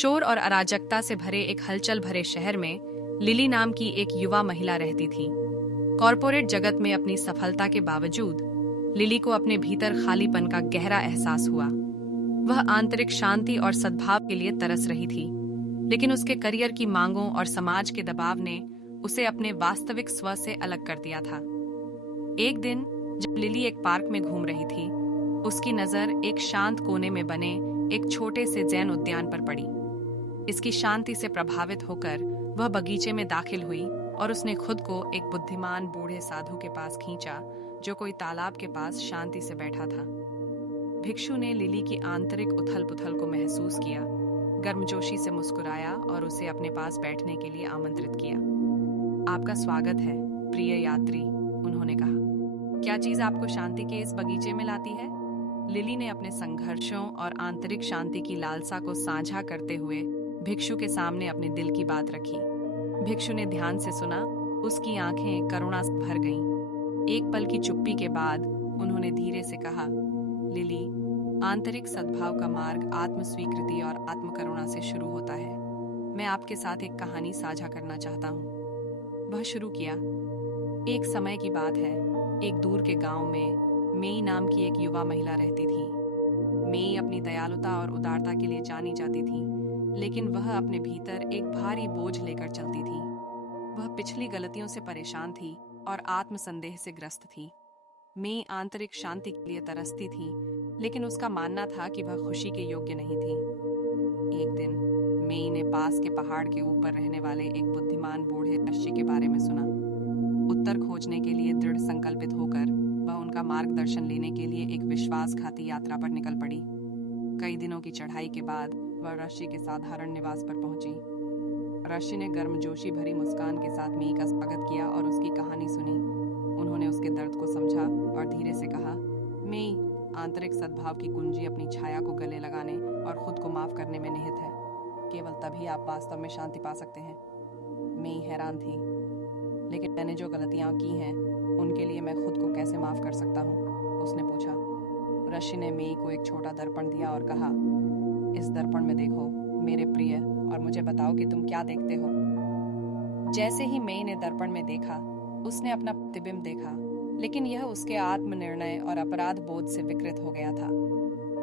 शोर और अराजकता से भरे एक हलचल भरे शहर में लिली नाम की एक युवा महिला रहती थी। कॉरपोरेट जगत में अपनी सफलता के बावजूद लिली को अपने भीतर खालीपन का गहरा एहसास हुआ। वह आंतरिक शांति और सद्भाव के लिए तरस रही थी, लेकिन उसके करियर की मांगों और समाज के दबाव ने उसे अपने वास्तविक स्व से अलग कर दिया था। एक दिन जब लिली एक पार्क में घूम रही थी, उसकी नजर एक शांत कोने में बने एक छोटे से जैन उद्यान पर पड़ी। इसकी शांति से प्रभावित होकर वह बगीचे में दाखिल हुई और उसने खुद को एक बुद्धिमान बूढ़े साधु के पास खींचा, जो कोई तालाब के पास शांति से बैठा था। भिक्षु ने लिली की आंतरिक उथल-पुथल को महसूस किया, गर्मजोशी से मुस्कुराया और उसे अपने पास बैठने के लिए आमंत्रित किया। आपका स्वागत है, प्रिय यात्री, उन्होंने कहा। क्या चीज आपको शांति के इस बगीचे में लाती है? लिली ने अपने संघर्षों और आंतरिक शांति की लालसा को साझा करते हुए भिक्षु के सामने अपने दिल की बात रखी। भिक्षु ने ध्यान से सुना, उसकी आंखें करुणा से भर गईं। एक पल की चुप्पी के बाद उन्होंने धीरे से कहा, लिली, आंतरिक सद्भाव का मार्ग आत्म स्वीकृति और आत्म करुणा से शुरू होता है। मैं आपके साथ एक कहानी साझा करना चाहता हूँ। वह शुरू किया। एक समय की बात है, एक दूर के गांव में मेई नाम की एक युवा महिला रहती थी। मेई अपनी दयालुता और उदारता के लिए जानी जाती थी, लेकिन वह अपने भीतर एक भारी बोझ लेकर चलती थी। वह पिछली गलतियों से परेशान थी और आत्मसंदेह से ग्रस्त थी। मेई आंतरिक शांति के लिए तरसती थी, लेकिन उसका मानना था कि वह खुशी के योग्य नहीं थी। एक दिन मेई ने पास के पहाड़ के ऊपर रहने वाले एक बुद्धिमान बूढ़े ऋषि के बारे में सुना। उत्तर खोजने के लिए दृढ़ संकल्पित होकर वह उनका मार्गदर्शन लेने के लिए एक विश्वासघाती यात्रा पर निकल पड़ी। कई दिनों की चढ़ाई के बाद वह ऋषि के साधारण निवास पर पहुंची। ऋषि ने गर्मजोशी भरी मुस्कान के साथ मेई का स्वागत किया और उसकी कहानी सुनी। उन्होंने उसके दर्द को समझा और धीरे से कहा, मेई, आंतरिक सद्भाव की कुंजी अपनी छाया को गले लगाने और खुद को माफ करने में निहित है। केवल तभी आप वास्तव में शांति पा सकते हैं। मेई हैरान थी, लेकिन मैंने जो गलतियां की हैं उनके लिए मैं खुद को कैसे माफ कर सकता हूँ? उसने पूछा। ऋषि ने मेई को एक छोटा दर्पण दिया और कहा, इस दर्पण में देखो मेरे प्रिय, और मुझे बताओ कि तुम क्या देखते हो। जैसे ही मेई ने दर्पण में देखा, उसने अपना प्रतिबिंब देखा, लेकिन यह उसके आत्मनिर्णय और अपराध बोध से विकृत हो गया था।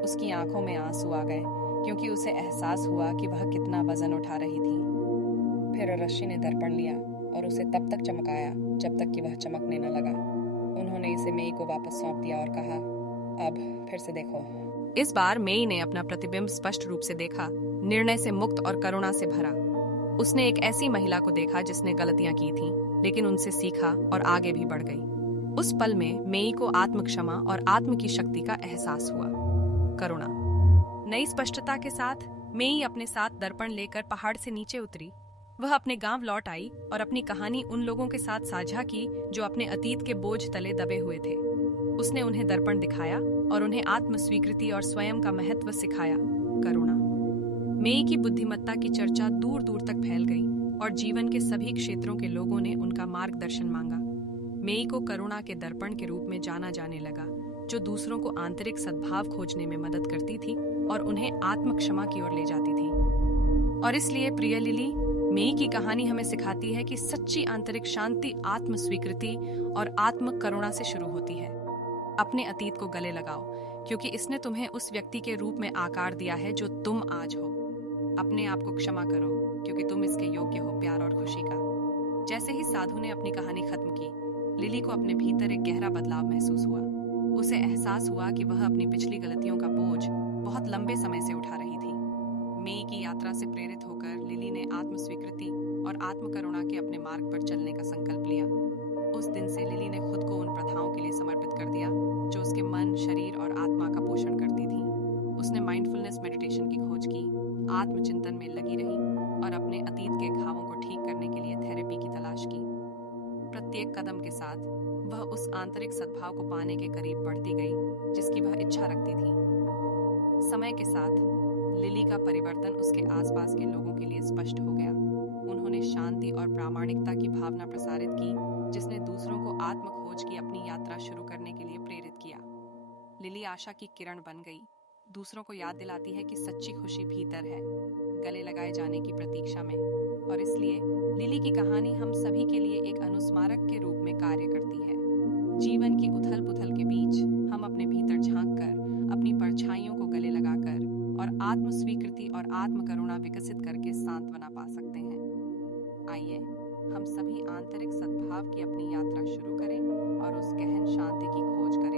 उसकी आंखों में आंसू आ गए, क्योंकि उसे एहसास हुआ कि वह कितना वजन उठा रही थी। फिर ऋषि ने दर्पण लिया और उसे तब तक चमकाया जब तक कि वह चमकने न लगा। उन्होंने इसे मेई को वापस सौंप दिया और कहा, अब फिर से देखो। इस बार मेई ने अपना प्रतिबिंब स्पष्ट रूप से देखा, निर्णय से मुक्त और करुणा से भरा। उसने एक ऐसी महिला को देखा जिसने गलतियां की थीं, लेकिन उनसे सीखा और आगे भी बढ़ गई। उस पल में मेई को आत्म क्षमा और आत्म की शक्ति का एहसास हुआ। करुणा। नई स्पष्टता के साथ मेई अपने साथ दर्पण लेकर पहाड़ से नीचे उतरी। वह अपने गांव लौट आई और अपनी कहानी उन लोगों के साथ साझा की जो अपने अतीत के बोझ तले दबे हुए थे। उसने उन्हें दर्पण दिखाया और उन्हें आत्म स्वीकृति और स्वयं का महत्व सिखाया। करुणा। मेई की बुद्धिमत्ता की चर्चा दूर दूर तक फैल गई और जीवन के सभी क्षेत्रों के लोगों ने उनका मार्गदर्शन मांगा। मेई को करुणा के दर्पण के रूप में जाना जाने लगा, जो दूसरों को आंतरिक सद्भाव खोजने में मदद करती थी और उन्हें आत्म क्षमा की ओर ले जाती थी। और इसलिए प्रिय लिली, मेई की कहानी हमें सिखाती है कि सच्ची आंतरिक शांति आत्म स्वीकृति और आत्म करुणा से शुरू होती है। अपने अतीत को गले लगाओ, क्योंकि इसने तुम्हें उस व्यक्ति के रूप में आकार दिया है जो तुम आज हो। अपने आप को क्षमा करो, क्योंकि तुम इसके योग्य हो प्यार और खुशी का। जैसे ही साधु ने अपनी कहानी खत्म की, लिली को अपने भीतर एक गहरा बदलाव महसूस हुआ। उसे एहसास हुआ कि वह अपनी पिछली गलतियों का बोझ बहुत लंबे समय से उठा रही थी। मेई की यात्रा से प्रेरित होकर लिली ने आत्म स्वीकृति और आत्म करुणा के अपने मार्ग पर चलने का संकल्प लिया। उस दिन से लिली ने खुद को उन प्रथाओं के लिए समर्पित कर दिया जो उसके मन, शरीर और आत्मा का पोषण करती थी। उसने माइंडफुलनेस मेडिटेशन की खोज की, आत्मचिंतन में लगी रही और अपने अतीत के घावों को ठीक करने के लिए थेरेपी की तलाश की। प्रत्येक कदम के साथ वह उस आंतरिक सद्भाव को पाने के करीब बढ़ती गई जिसकी वह इच्छा रखती थी। समय के साथ लिली का परिवर्तन उसके आसपास के लोगों के लिए स्पष्ट हो गया। उन्होंने शांति और प्रामाणिकता की भावना प्रसारित की, जिसने दूसरों को आत्म खोज की अपनी यात्रा शुरू करने के लिए प्रेरित किया। लिली आशा की किरण बन गई, दूसरों को याद दिलाती है कि सच्ची खुशी भीतर है। गले लगा पाए जाने की प्रतीक्षा में, और इसलिए लिली की कहानी हम सभी के लिए एक अनुस्मारक के रूप में कार्य करती है। जीवन की उथल पुथल के बीच हम अपने भीतर झांककर, अपनी परछाइयों को गले लगाकर और आत्म स्वीकृति और आत्म करुणा विकसित करके सांत्वना पा सकते हैं। आइए हम सभी आंतरिक सद्भाव की अपनी यात्रा शुरू करें और उस गहन शांति की खोज करें